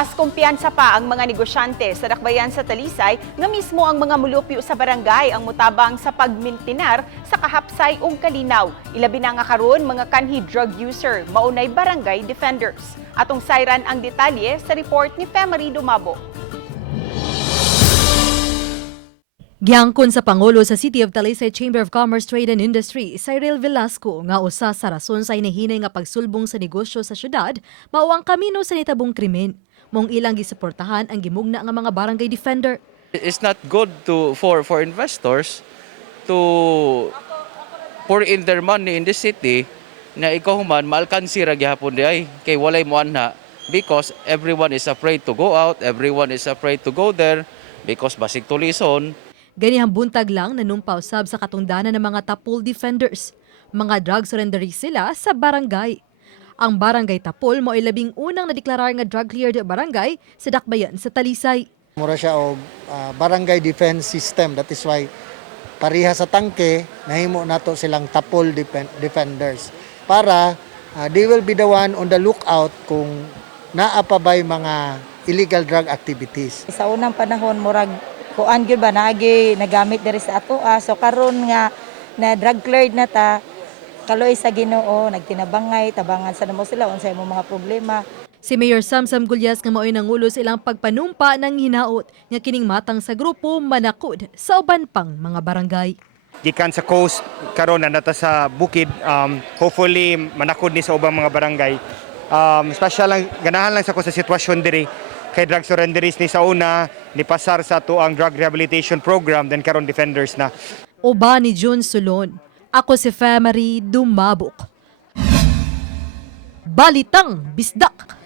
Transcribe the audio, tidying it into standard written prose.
Mas kumpiyansa pa ang mga negosyante sa dakbayan sa Talisay nga mismo ang mga mulupyo sa barangay ang mutabang sa pagmintinar sa kahapsay ug kalinaw. Ilabi na nga karon mga kanhi drug user, maunay barangay defenders. Atong sayran ang detalye sa report ni Femery Dumabo. Giangkon sa Pangulo sa City of Talisay Chamber of Commerce, Trade and Industry, Cyril Velasco, nga usa sa rason sa hinahinay nga pagsulbong sa negosyo sa syudad, mao ang kamino sa nitabong krimen. Mong ilang gisuportahan ang gimugna nga mga barangay defender. It's not good for investors to pour in their money in the city na ikaw human maalkansi ra gyapon di ay kay walay mo anha because everyone is afraid to go out, everyone is afraid to go there because basig tulison. Ganihang buntag lang nanumpaw sab sa katungdanan ng mga Tapul defenders. Mga drug surrenderees sila sa barangay. Ang barangay Tapul mo ay labing unang nadeklarar nga drug-cleared barangay sa dakbayan sa Talisay. Mura siya og barangay defense system. That is why pariha sa tangke nahimo nato silang Tapul defenders para they will be the one on the lookout kung naa pa bay mga illegal drug activities. Sa unang panahon murag kuan gyud ba naagi nagamit diri sa ato so karon nga na drug cleared na ta kaloy sa Ginoo nagtinabangay tabangan sa namo sila unsay mo mga problema. Si Mayor Samsam Gulyas nga mao'y nangulo silang pagpanumpa ng hinaot nga kining matang sa grupo manakod sa uban pang mga barangay. Gikan sa coast karon na nata sa bukid, hopefully manakod ni sa ubang mga barangay. Special lang ganahan lang sa ko sa sitwasyon diri kay drug surrenderees ni sa una ni pasar sa to ang drug rehabilitation program then karon defenders na. Uba ni June Sulon. Ako si Femery Dumabok. Balitang Bisdak.